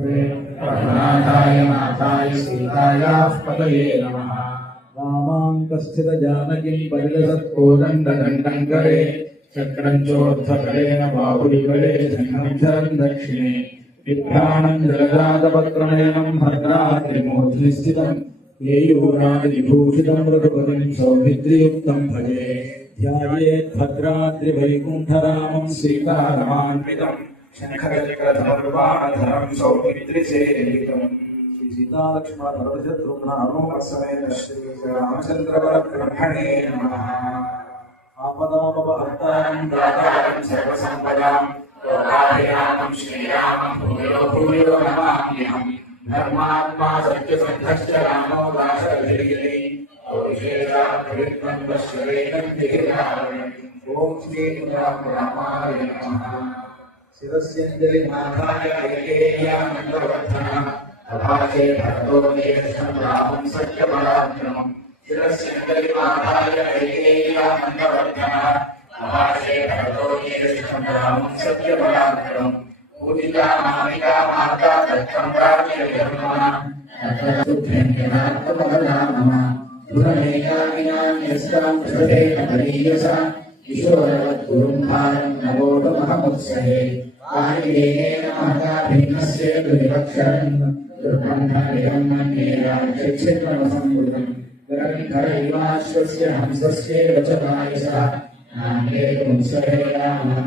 रघुनाथाय नाथाय सीतायाः पतये नमः। वामाङ्कस्थित जानकीं परिलसत्कोदण्डदण्डं करे चक्रं चोर्ध्वकरेण बाहुलिबले शङ्खं दक्षिणे बिभ्राणं जलजातपत्रनयनं भद्राद्रिमूर्ध्नि स्थितं केयूरादिभूषितं रघुपतिं सौमित्रियुक्तं भजे। ध्यायेत् भद्राद्रिवैकुण्ठरामं सीतारमान्वितं शङ्खचक्रधनुर्बाणधरं सौमित्रिसेवितं सीतालक्ष्मणभरतशत्रुघ्न समेत श्रीरामचन्द्रवरब्रह्मणे नमः। आपदामपहर्तारं दातारं सर्वसम्पदां लोकाभिरामं श्रीरामं भूयो भूयो नमाम्यहं। धर्मात्मा सत्यसन्धश्च रामो दाशरथिर्गिरि औषेयात्रित्वं पश्येन ॐ श्रीरामाय नमः। शिरस्यञ्जलिनाथाय कैकेय्यानन्दवर्धनः अभाषे भरतो देशं रामं सत्यपराक्रमम् शिरस्यञ्जलिनाथाय कैकेय्यानन्दवर्धनः अभाषे भरतो देशं रामं सत्यपराक्रमम् पूजिता मामिका माता तत्त्वं प्राप्य धर्मः तत्त्वभ्यङ्गनात्मकनामः दुरमेयामिनान्यस्तां प्रसदेन परीयसा किशोरवद्गुरुं भारं नवोढमहमुत्सहे आयुर्वेदेन महदाभिन्नस्य दुर्विवक्षरं दुर्बन्धमिदं मन्ये रामचक्षित्रमसंवृतं गरङ्करैवाश्वस्य हंसस्य वचनायसः नाम्ये पुंसरे रामः